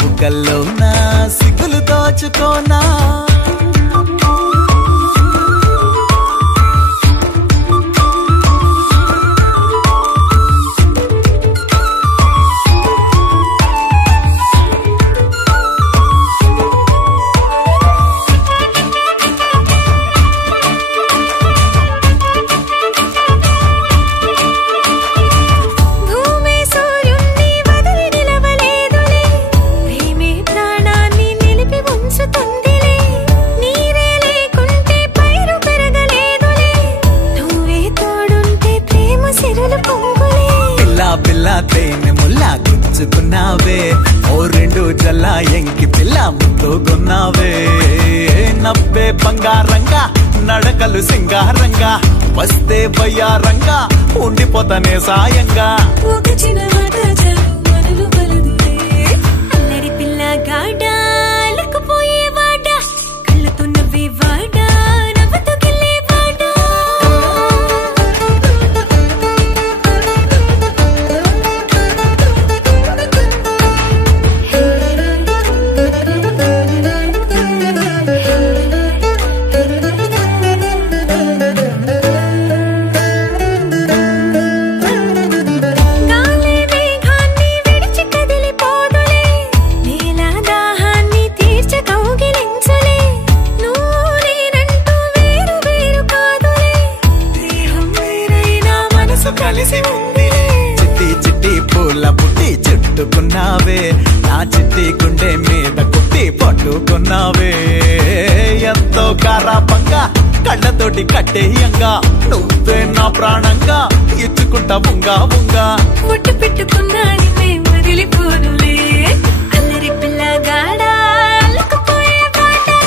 బుగ్గల్లోనా సిగ్గులు దోచుకోనా తేనె ముల్లా గుచ్చుకున్నావే ఓ రెండు జల్లా ఎంకి పిల్ల ముద్దుకున్నావే నవ్వే బంగారంగా నడకలు సింగారంగా వస్తే బయ్యారంగా ఉండిపోతానే సాయంగా ఒక చిన్న మాట చాలు మనలు బలదులే అల్లరి పిల్ల గాడా లకపోయే వాడా కళ్ళతో నవ్వే వాడా నవ్వుతూ గిల్లే వాడా చిట్టి చిట్టి పూల పుట్టి చుట్టుకున్నావే నా చిట్టి గుండె మీద కుట్టి పట్టుకున్నావే ఎంతో కారాపంగా కళ్ళతోటి కట్టేయంగా నువ్వే నా ప్రాణంగా ఇచ్చుకుంటా ఉంగా ఉంగా ముట్టు పెట్టుకున్నా నిన్నే వదిలిపోనులే అల్లరి పిల్ల గాడా అల్లకపోయే వాడా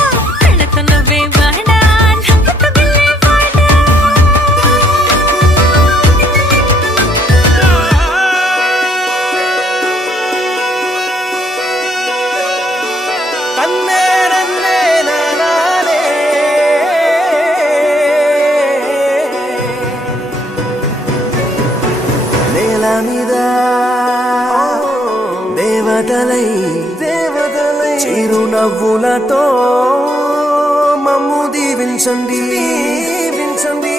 కళ్ళతో నవ్వే వాడా నవ్వుతూ గిల్లే వాడా దేవతలై దేవతలై చిరునవ్వులతో మమ్ము దీవించండి దీవించండి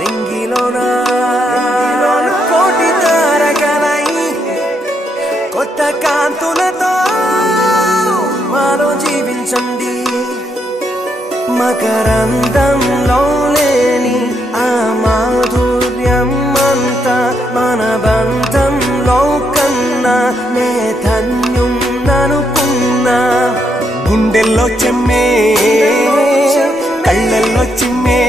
నింగిలోన కోటి తారకలై కొత్త కాంతులతో మాలో జీవించండి మకరందంలో లేని ఆ మాధుర్యం అంతా మన బంధంలో కన్నా నే ధన్యం ననుకున్నా గుండెల్లో చెమ్మే కళ్ళల్లో చిమ్మే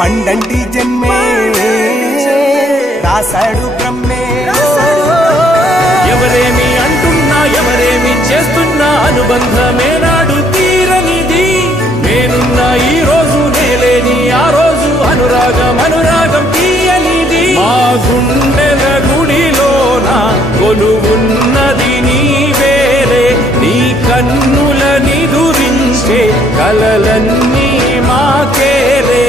పండంటి జన్మే రాసాడు బ్రహ్మే ఎవరేమి అంటున్నా ఎవరేమి చేస్తున్నా అనుబంధమే నాడు తీరనిది నేనున్నా ఈ రోజు నేలేని ఆ రోజు అనురాగం అనురాగం తీయనిది మా గుండెల గుడిలోన కొలువున్నది నీ వేరే నీ కన్నుల నిదురించే కలలన్నీ మాకేరే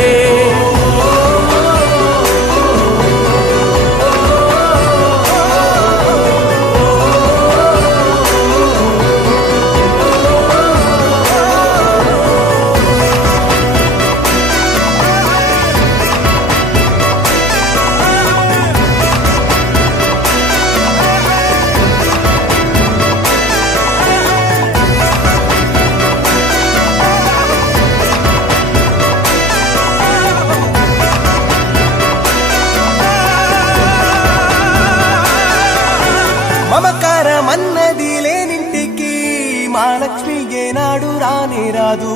మహాలక్ష్మి ఏనాడు రానే రాదు.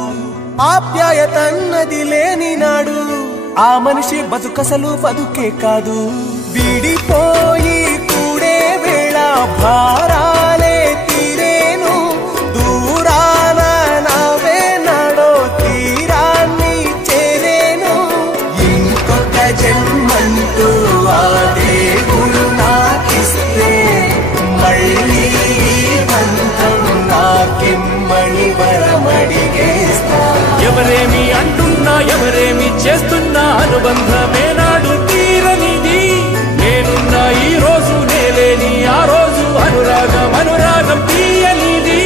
ఆప్యాయతన్నది లేని నాడు ఆ మనిషి బతుకసలు బతుకే కాదు. విడిపోయి కూడే వేళ భారాలే తీరేను, దూరాన నవే నాడో తీరాన్ని చేరేను. ఇంకొక జన్మంటూ ఆ దేవుడు నాకిస్తే మళ్ళీ బంధం నాకిమ్మని వరమడిగేస్తా. ఎవరేమి అంటున్నా ఎవరేమి చేస్తున్నా అనుబంధమే నాడు తీరనిది. నేనున్నా ఈ రోజు నేలేని ఆ రోజు అనురాగం అనురాగం తీయనిది.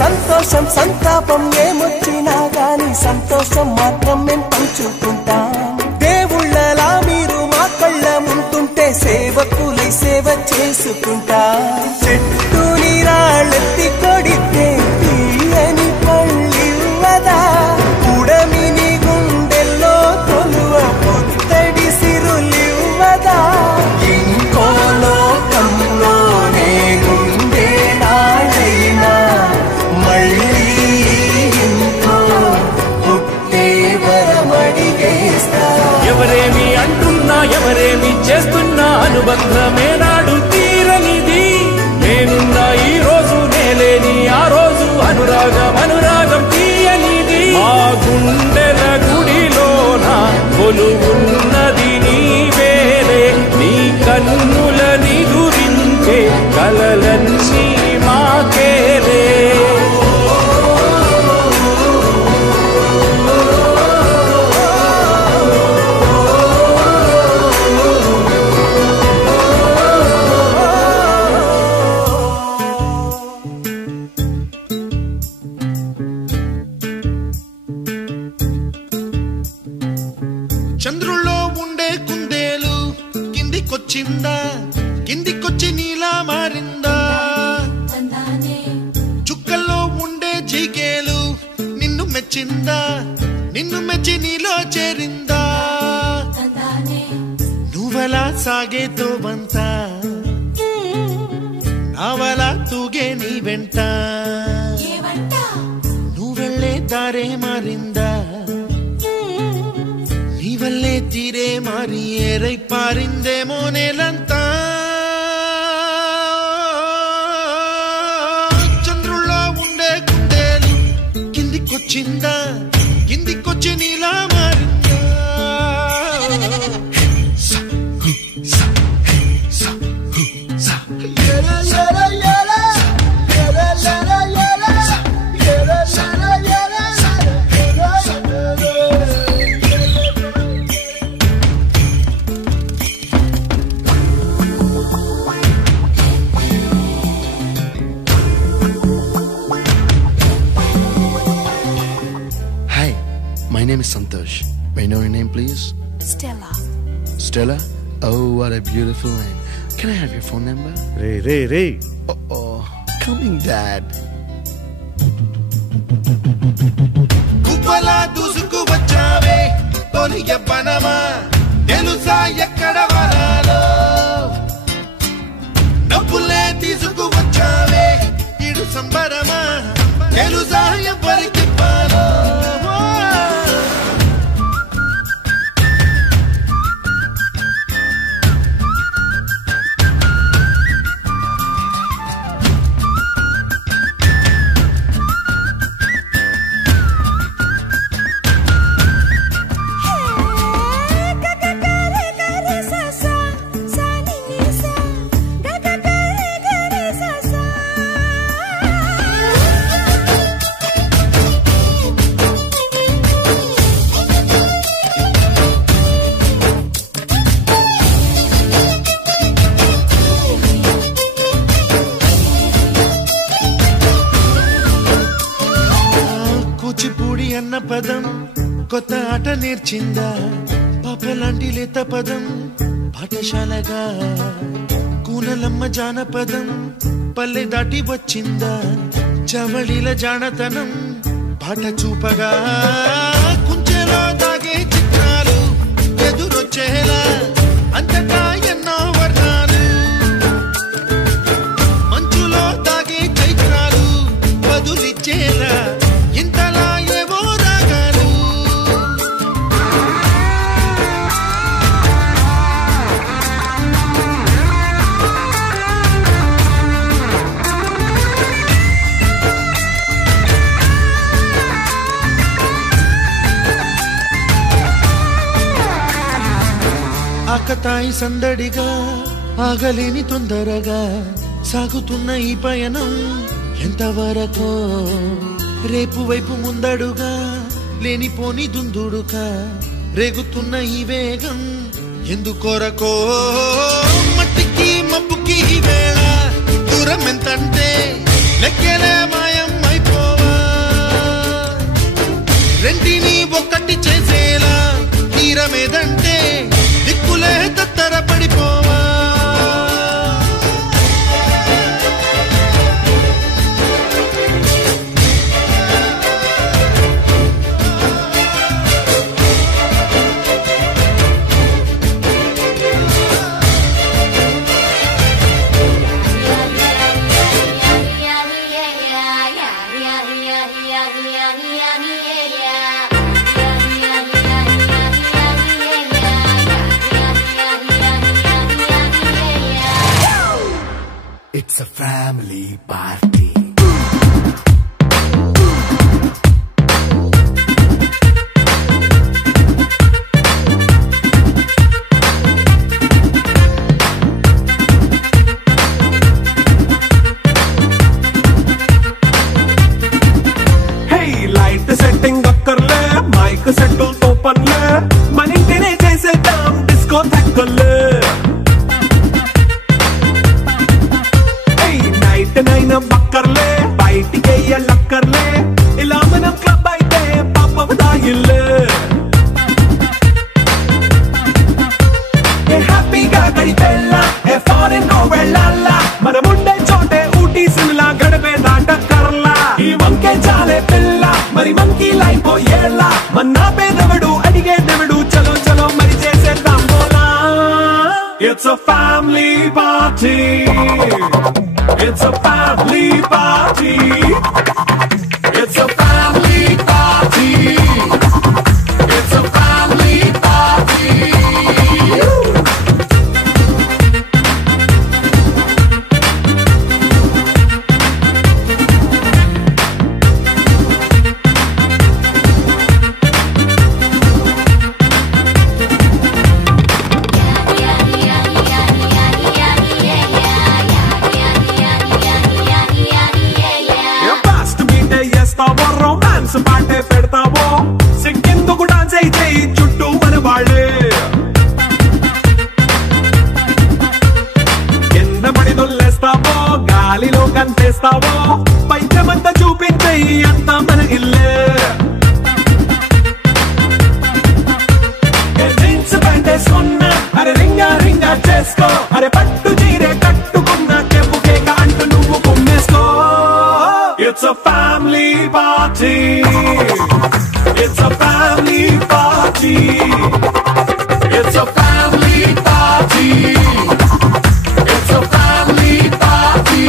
సంతోషం సంతాపం ఏమొచ్చినా గాని సంతోషం మాత్రం మేం పంచుకుంటాం. దేవుళ్ళలా మీరు మా కళ్ళ ముంటుంటే సేవకులై సేవ చేసుకుంటా. చెట్టు నీరాళ్ళెత్తి కొడితే తీయని పళ్ళివ్వదా, ఉడమిని గుండెల్లో తొలువ పుత్తడి సిరులివ్వదా. ఇంకో లోకంలో నేనుండే నాడైనా మళ్ళీ ఇంకో పుట్టే వరమడిగేస్తా. ఎవరేమి అంటున్నా ఎవరేమి చేస్తున్నా అనుబంధమే నాడు తీరనిది. నేనున్నా ఈ రోజు నేలేని ఆ రోజు అనురాగం అనురాగం తీయనిది. ఆ గుండెల గుడిలోన కొలువున్నది నీవేలే, నీ కన్నులని గురించే కలలన్నీ మాకేలే. చంద్రుల్లో ఉండే కుందేలు కిందికొచ్చిందా, కిందికొచ్చి నీలా మారిందా. చుక్కల్లో ఉండే జీకేలు నిన్ను మెచ్చిందా, నిన్ను మెచ్చి నీలో చేరిందా. నువ్వలా సాగేతో బంతా నావలా తూగే నీ వెంట. నువ్వెళ్ళే దారే మారిందా, నీవల్లే తీరే మారి ఏరై పారిందేమో నేలంతా. చంద్రుల్లో ఉండే కుందేలు కిందికొచ్చిందా, కిందికొచ్చి నీలా మారిందా. My name is Santosh. May I know your name, please? Stella. Stella? Oh, what a beautiful name. Can I have your phone number? Ray Oh, coming, Dad. కుప్పలా దూసుకు వచ్చావే తొలి యవ్వనమా, తెలుసా ఎక్కడ వనాలో. డబ్బులే తీసుకు వచ్చావే ఇడు సంబరమా, తెలుసా ఎవరికి పాలో. జానపదం కొత్త ఆట నేర్చిందా పాపలాంటి లేత పదం పాఠశాలగా కూనలమ్మ జానపదం పల్లె దాటి వచ్చిందా చవళిల జానతనం పాట చూపగా కుంచెలో దాగే చిత్రాలు ఎదురొచ్చేలా అంతటా ఎన్నో వర్ణాలు మంచులో దాగే చైత్రాలు బదులిచ్చేలా ఇంతలా ఏవో రాగాలు ఆకతాయి సందడిగా ఆగలేని తొందరగా సాగుతున్న ఈ పయనం ఎంతవరకో రేపు వైపు ముందడుగా లేనిపోని దుందుడుగా రేగుతున్న ఈ వేగం ఎందుకొరకో మట్టికి మబ్బుకి ఈ వేళ దూరం ఎంతంటే లెక్కలే మాయం అయిపోవా రెంటిని ఒక్కటి చేసేలా తీరమేదంటే దిక్కులే తత్తర పడిపోవా It's a family party. Hey, light setting akkarle, mic settle to panle, manintine chesedam disco thakkale. నైన బక్కర్లే బయటికెయ్య లక్కర్లే ఇలా మనం క్లబ్ అయితే పాప దాయిల్లే ఏ హ్యాపీగా గడిపెళ్ళ ఏ ఫారెన్ నో వెళ్ళాల మనముండే చోటే ఊటీ సిమ్లా గడపే దాటక్కర్లా ఈ వంకే చాలే పిల్ల మరి మంకీ లైఫ్ ఏళ్ళ మన్నా పేదవడు అడిగేదెవడు చలో చలో మరి చేసేద్దాం బోలా it's a family party. It's a family party. It's a family party. It's a family party. Romance పాటే పెడతావో సిగ్గెందుకు డాన్స్ అయితే చుట్టూ మన వాళ్ళే కింద పడి దొల్లేస్తావో గాలిలో కంటేస్తావో పైచమంతా చూపించే అంతా మన ఇల్లే జీన్స్ ప్యాంటేసుకున్నా అరే రింగా రింగా చేసుకో అరే పట్టు చీరే కట్టుకున్న కెప్పు కేక అంటూ నువ్వు కుమ్మేసుకో It's a family party. It's a family party. It's a family party. It's a family party.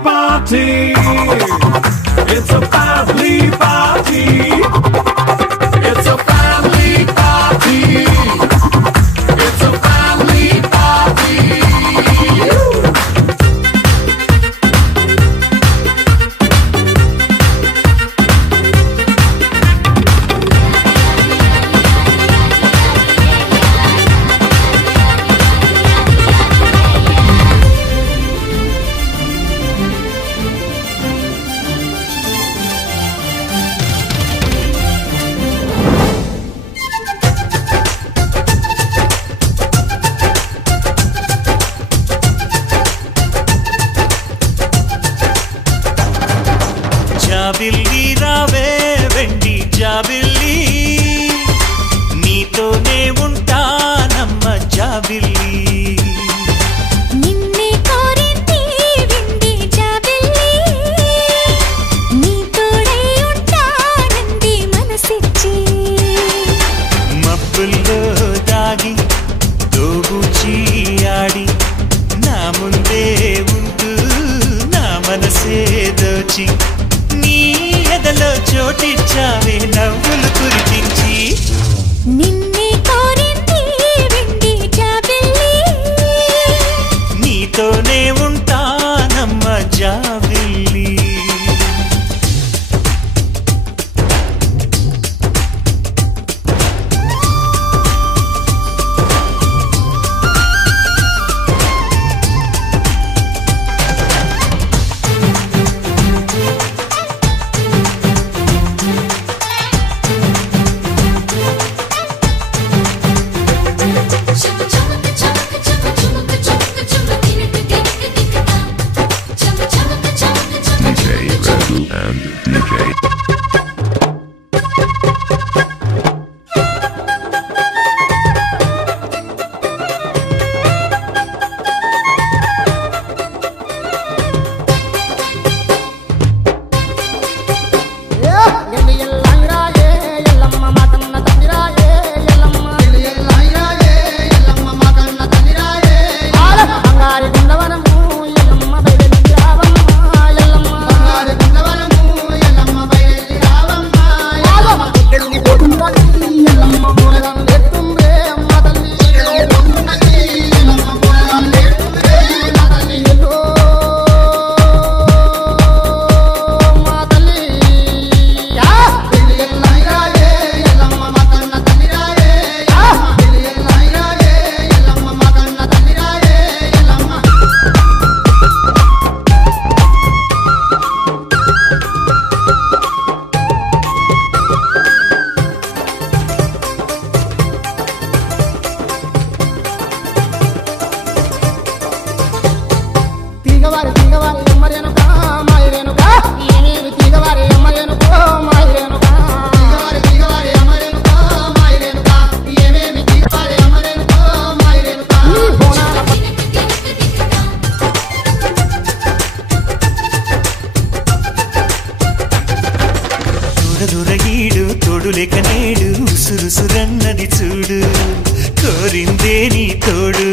party. It's a family party. It's a family party. It's a family party. జాబిల్లి రావే వెండి జాబిల్లి నీతోనే ఉంటానమ్మ జాబిల్లి నిన్నే కోరింది వెండి జాబిల్లి నీ తోడై ఉంటానంది మనసిచ్చి మబ్బుల్లో దాగి దోబూచి ఆడి నా ముందే ఉంటూ నా మనసే దోచి నీ ఎదలో చోటిచ్చావే నవ్వులు కురిపించి నిన్నే కోరింది వెండి జాబిల్లి నీతోనే ఉంటానమ్మ జాబిల్లి దొరగీడు తోడులేక నేడు సురుసురన్నది చూడు కోరిందే నీ తోడు